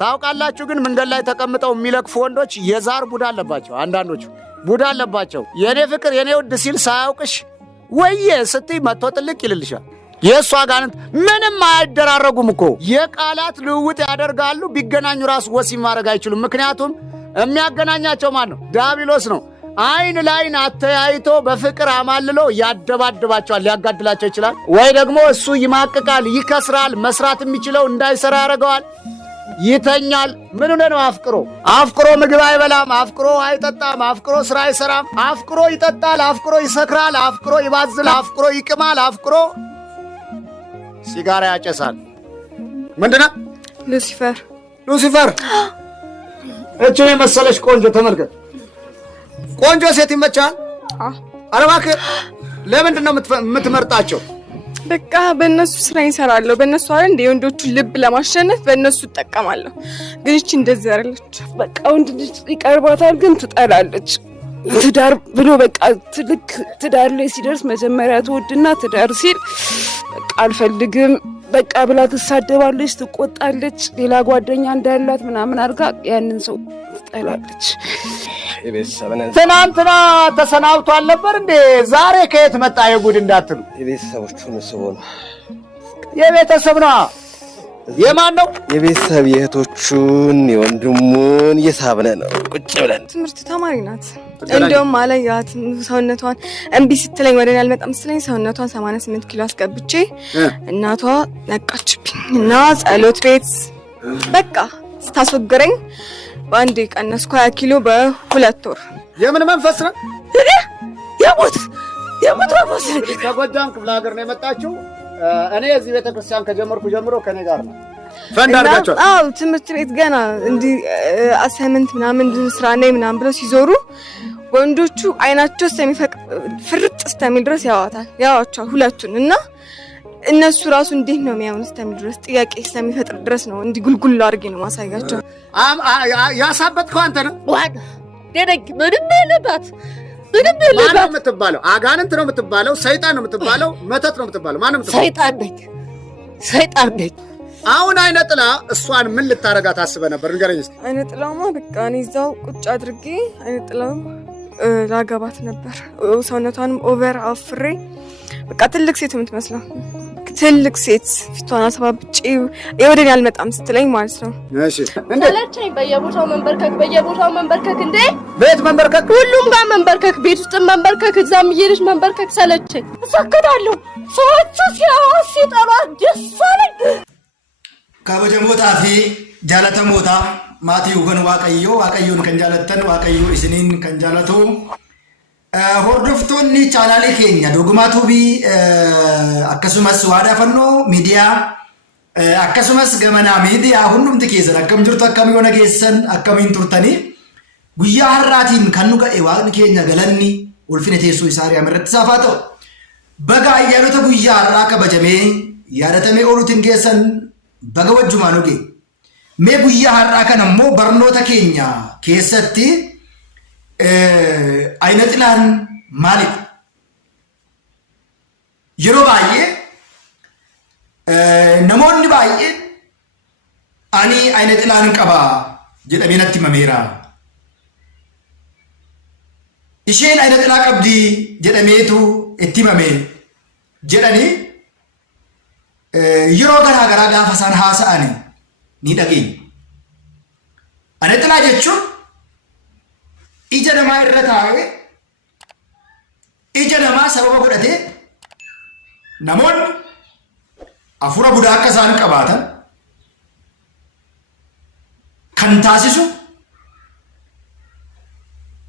ታውቃላችሁ ግን መንገድ ላይ ተቀምጠው የሚለክፉ ወንዶች የዛር ቡዳ አለባቸው። አንዳንዶቹ ቡዳ አለባቸው። የኔ ፍቅር የኔ ውድ ሲል ሳያውቅሽ ወየ ስትይ መጥቶ ጥልቅ ይልልሻል። የእሱ አጋንንት ምንም አይደራረጉም እኮ የቃላት ልውውጥ ያደርጋሉ። ቢገናኙ ራሱ ወሲብ ማድረግ አይችሉም። ምክንያቱም የሚያገናኛቸው ማን ነው? ዲያብሎስ ነው። አይን ላይን አተያይቶ በፍቅር አማልሎ ያደባድባቸዋል፣ ሊያጋድላቸው ይችላል። ወይ ደግሞ እሱ ይማቅቃል፣ ይከስራል። መስራት የሚችለው እንዳይሰራ ያደርገዋል። ይተኛል። ምን ሆነ ነው? አፍቅሮ ምግብ አይበላም፣ አፍቅሮ አይጠጣም፣ አፍቅሮ ስራ አይሰራም። አፍቅሮ ይጠጣል፣ አፍቅሮ ይሰክራል፣ አፍቅሮ ይባዝላል፣ አፍቅሮ ይቅማል፣ አፍቅሮ ሲጋራ ያጨሳል። ምንድነው? ሉሲፈር እቺ የመሰለሽ ቆንጆ ተመልከት። ቆንጆ ሴት ይመቻል? ኧረ እባክህ ለምንድን ነው የምትመርጣቸው? በቃ በእነሱ ስራ ይሰራለሁ። በእነሱ አይደል እንደ ወንዶቹ ልብ ለማሸነፍ በእነሱ እጠቀማለሁ። ግን እቺ እንደዚህ አይደለች። በቃ ወንድ ልጅ ይቀርባታል ግን ትጠላለች። ትዳር ብሎ በቃ ትልቅ ትዳር ላይ ሲደርስ መጀመሪያ ትወድና ትዳር ሲል በቃ አልፈልግም በቃ ብላ ትሳደባለች፣ ትቆጣለች። ሌላ ጓደኛ እንዳላት ምናምን አድርጋ ያንን ሰው ትጠላለች። ትናንትና ተሰናብቷል ነበር እንዴ? ዛሬ ከየት መጣ የጉድ እንዳትሉ። የቤተሰቦቹን ሰው ነው። የቤተሰብ ነው። የማን ነው? የቤተሰብ የእህቶቹን የወንድሙን እየሳብነ ነው ቁጭ ብለን። ትምህርት ተማሪ ናት። እንደውም አለያት ሰውነቷን እምቢ ስትለኝ ወደኔ አልመጣም ስትለኝ ሰውነቷን 88 ኪሎ አስገብቼ እናቷ ነቃችብኝ እና ጸሎት ቤት በቃ ስታስወግረኝ በአንዴ ቀነስኩ 20 ኪሎ በ2 ወር። የምን መንፈስ ነው? የሞት መንፈስ። ከጎጃም ክፍለ ሀገር ነው የመጣችው። እኔ እዚህ ቤተክርስቲያን ከጀመርኩ ጀምሮ ከኔ ጋር ነው ፈንዳርጋቸው። ትምህርት ቤት ገና እንዲ አሳይመንት ምናምን ስራ ላይ ምናምን ብለው ሲዞሩ ወንዶቹ አይናቸው ፍርጥ እስከሚል ድረስ ያዋቸዋል ሁለቱን እና እነሱ ራሱ እንዴት ነው የሚያዩን እስከሚል ድረስ ጥያቄ ስለሚፈጥር ድረስ ነው እንዲ ጉልጉል አድርጌ ነው ማሳያቸው። ያሳበጥከው አንተ ነው። ደደግ ምንም የለባት ማን ነው የምትባለው? አጋንንት ነው የምትባለው? ሰይጣን ነው የምትባለው? መተት ነው የምትባለው? ማን ነው የምትባለው? ሰይጣን ነኝ። አሁን አይነ ጥላ እሷን ምን ልታረጋት ታስበ ነበር? ንገረኝ እስኪ። አይነ ጥላማ በቃ እኔ እዛው ቁጭ አድርጌ አይነ ጥላው ላገባት ነበር። ሰውነቷንም ኦቨር አፍሬ በቃ ትልቅ ሴት የምትመስለው ትልቅ ሴት ፊቷን አሰባብጬ ወደኔ አልመጣም ስትለኝ ማለት ነው። እሺ ሰለቸኝ። በየቦታው መንበርከክ እንዴ! ቤት መንበርከክ፣ ሁሉም ጋር መንበርከክ፣ ቤት ውስጥ መንበርከክ፣ እዛም እየሄድሽ መንበርከክ ሰለቸኝ። እሰከዳለሁ። ሰዎቹ ሲጠሯት ደስ አለኝ። ካበጀሞታ ፊ ጃለተሞታ ማቲው ከን ዋቀዮን ከን ጃለተን ዋቀዮ እስኒን ከን ጃለቱ hordoftoonni chaanaalee keenya Dogumaa Tuubii akkasumas Waadaa Fannoo miidiyaa akkasumas Gamanaa miidiyaa hundumti keessan akkam jirtu akkam yoo nageessan akkamiin turtanii guyyaa har'aatiin kan nu ga'e waaqni keenya galanni ulfina teessoo isaa ari'ame irratti saafaa ta'u baga ayyaanota guyyaa har'aa kabajamee yaadatamee ooluutiin geessan baga wajjumaan oge mee guyyaa har'aa kana immoo barnoota keenya keessatti ayna xilaan maalidha? Yeroo baay'ee namoonni baay'een ani ayna xilaan qaba jedhamee natti himameera. Isheen ayna xilaa qabdi jedhameetu itti himame jedhanii yeroo garaa gaafa isaan haasa'an ni dhageenya. Ayna xilaa jechuun ija namaa irra taa'ee ija namaa sababa godhatee namoonni afura budaa akka isaan qabaatan kan taasisu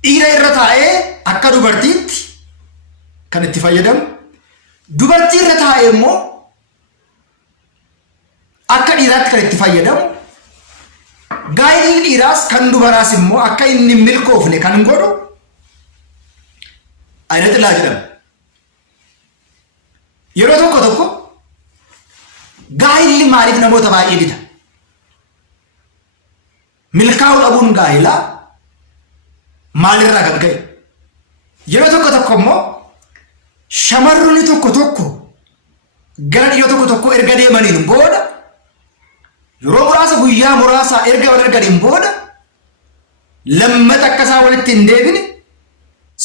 dhiira irra taa'ee akka dubartiitti kan itti fayyadamu dubartii irra taa'ee immoo akka dhiiraatti kan itti fayyadamu gaa'illi dhiiraas kan dubaraas immoo akka inni milkoofne kan godhu ayna xilaa jedhama. Yeroo tokko gaa'illi maaliif namoota baay'ee dida? Milkaa'uu dhabuun gaa'ilaa maalirraa kan ka'e? Yeroo tokko immoo shamarroonni tokko gara dhiirota tokko erga deemaniin booda yeroo muraasa guyyaa muraasa erga wal arganiin booda lammata akkasaa walitti hin deebine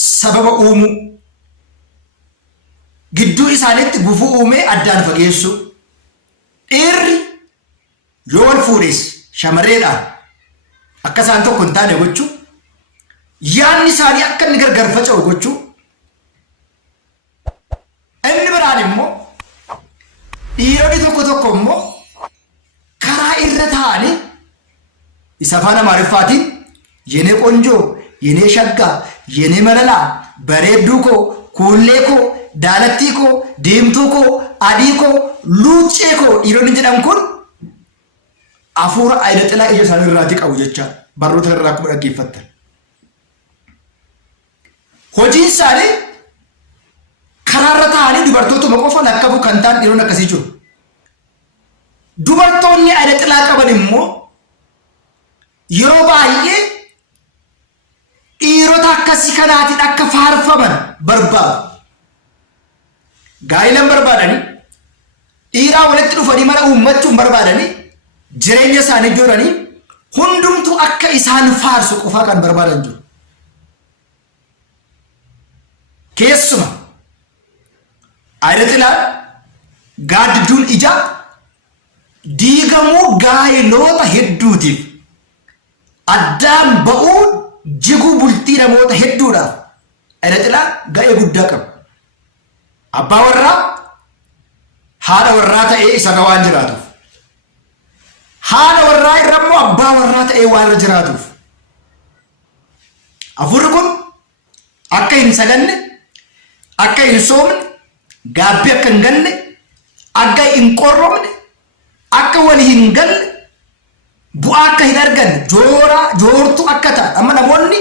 sababa uumuu gidduu isaaniitti gufuu uumee addaan fageessu dhiirri yoo wal fuudhes shamarreedhaan akka isaan tokko hin taane gochuu yaanni isaanii akka inni gargar faca'u gochuu inni biraan immoo dhiironni tokko tokko immoo karaa irra taa'anii isa afaan Amaariffaatiin የኔ ቆንጆ የኔ ሸጋ የኔ መለላ በሬዱ ኮ ኩሌ ኮ ዳለቲ ኮ ዲምቱ ኮ አዲ ኮ ሉጬ ኮ ኢሮን እንጀዳን ኩን አፉራ አይደጥላ እየሳን ራቲ ቀው ጀቻ ባሮ ተራኩ ደግ ይፈተል ሆጂን ሳሌ ከራረታ አሊ ዱበርቶቱ መቆፈ ለከቡ ከንታን ኢሮን ከሲቹ ዱበርቶኒ አይደጥላ ቀበልሞ የሮባዬ dhiirota akkasii kanaatiin akka faarfaman barbaadu. Gaa'elan barbaadanii dhiiraa walitti dhufanii mana uummachuun barbaadanii jireenya isaanii jooranii hundumtuu akka isaan faarsu qofaa kan barbaadan jiru. Keessuma ayiratilaan gaaddidduun ijaa diigamuu gaa'eloota hedduutiif addaan ba'uun jiguu bultii namoota hedduudhaaf ayiratilaan ga'ee guddaa qabu. Abbaa warraa haadha warraa ta'ee isa waan jiraatuuf haadha warraa irra immoo abbaa warraa ta'ee waan irra jiraatuuf afurri kun akka hin saganne akka hin soomne gaabbii akka hin ganne akka hin qorromne akka wal hin galle bu'aa akka hin arganne joortu akka ta'an amma namoonni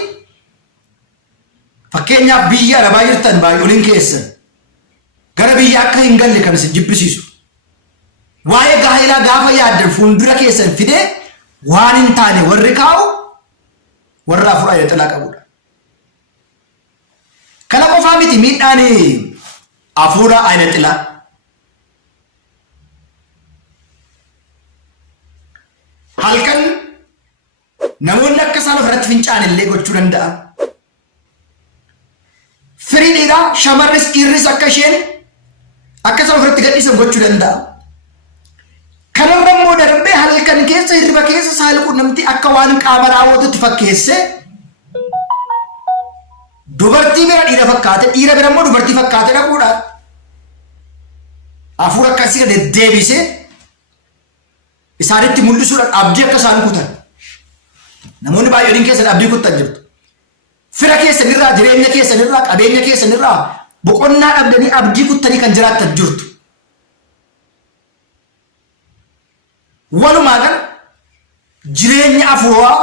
fakkeenyaaf biyya arabaa jirtan baay'ooliin keessan gara biyya akka hin galle kan isin jibbisiisu waa'ee gaa'elaa gaafa yaaddan fuuldura keessan fidee waan hin taane warri kaa'u warra afur ayyaxilaa qabudha. Kana qofaa miti miidhaan afuura ayyaxilaa halkan namoonni akka isaan ofirratti fincaan illee gochuu danda'a. Firii dhiiraa shamarris dhiirris akka isheen akka isaan ofirratti gadhiisan gochuu danda'a. Kanarra immoo darbee halkan keessa hirriba keessa saalquun namti akka waan qaama raawwatutti fakkeesse dubartii bira dhiira fakkaate dhiira bira immoo dubartii fakkaate dhaquudhaan afuura akkasii deddeebisee isaanitti mul'isuudhaan abdii akka isaan kutan namoonni baay'een keessan abdii kuttan jirtu. Fira keessanirraa jireenya keessanirraa qabeenya keessanirraa boqonnaa dhabdanii abdii kuttanii kan jiraattan jirtu. Walumaa gala jireenya afuuraa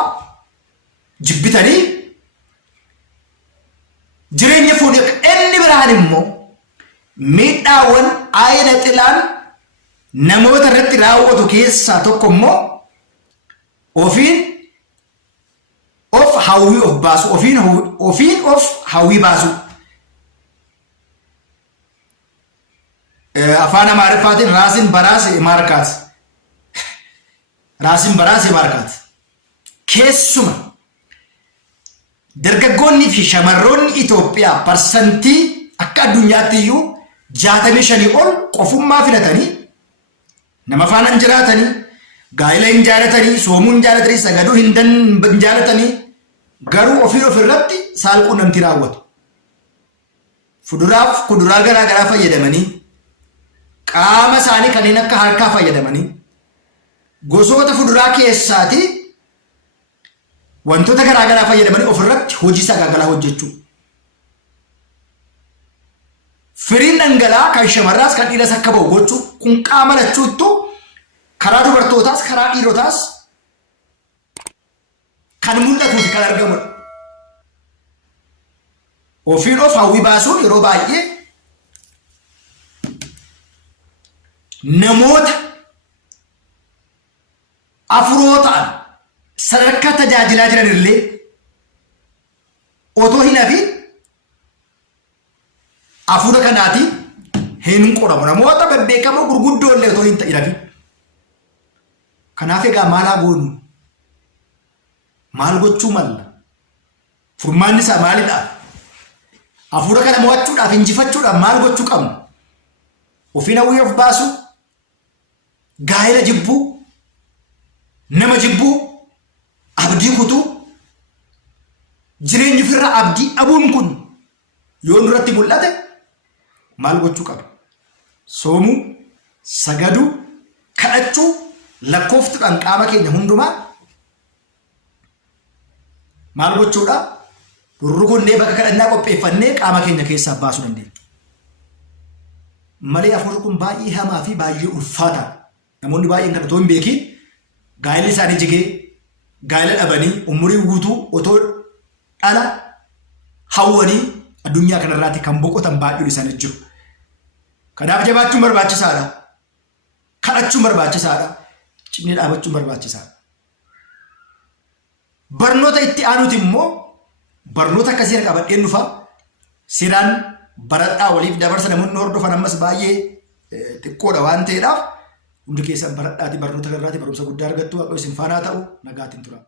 jibbitanii jireenya fuudhee inni biraan immoo miidhaawwan ayyaxilaan namoota irratti raawwatu keessaa tokko immoo ofiin of hawwii of baasu ofiin of hawwii baasu. Afaan Amaariffaatiin raasin baraase maarkaat raasin baraase maarkaat keessuma dargaggoonni fi shamarroonni Itoophiyaa parsantii akka addunyaatti iyyuu 65 ol qofummaa filatanii nama faana hin jiraatanii gaa'ela hin jaalatanii soomuu hin jaalatanii sagaduu hin jaalatanii garuu ofii ofirratti saalquun namti raawwatu. Fuduraaf kuduraa garaa garaa fayyadamanii qaama isaanii kanneen akka harkaa fayyadamanii gosoota fuduraa keessaatii wantoota garaa garaa fayyadamanii ofirratti hojii sagaagalaa hojjechuu. Firiin dhangala'aa kan shamarraas kan dhiiras akka ba'u gochuu kun qaama lachuuttu karaa dubartootaas karaa dhiirotaas kan mul'atuu fi kan argamudha. Ofiin of hawwii baasuun yeroo baay'ee namoota afuroo ta'an sadarkaa tajaajilaa jiran illee otoo hin hafiin afuura kanaatiin hin qoramu. Namoota bebbeekamoo gurguddoo illee otoo hin ta'in hafiin Kanaaf egaa maalaa goonu? Maal gochuu malla? Furmaanni isaa maalidha? Hafuura kana mo'achuudhaaf injifachuudhaaf maal gochuu qabna? Ofiin hawwii of baasu, gaa'ela jibbuu, nama jibbuu, abdii kutuu, jireenyi ofirraa abdii dhabuun kun yoo nurratti mul'ate maal gochuu qabna? Soomuu, sagaduu, kadhachuu, lakkooftuudhaan qaama keenya hundumaa maal gochuudha? Rurrukunnee bakka kadhannaa qopheeffannee qaama keenya keessaa baasuu dandeenya. Malee hafuurri kun baay'ee hamaa fi baay'ee ulfaata. Namoonni baay'een kan otoo hin beekiin gaa'elli isaanii jigee gaa'ela dhabanii umurii guutuu otoo dhala hawwanii addunyaa kanarraatti kan boqotan baay'een isaanii jiru. Kanaaf jabaachuun barbaachisaadha. Kadhachuun barbaachisaadha. Cinnee dhaabachuun barbaachisaadha. Barnoota itti aanuti immoo barnoota akkasii qabadheen dhufa. Siraan baradhaa waliif dabarsa namoonni hordofan ammas baay'ee xiqqoodha waan ta'eedhaaf hundi keessan baradhaati barnoota kanarraati barumsa guddaa argattu. Waaqayyo isin faana ta'u nagaatiin tura.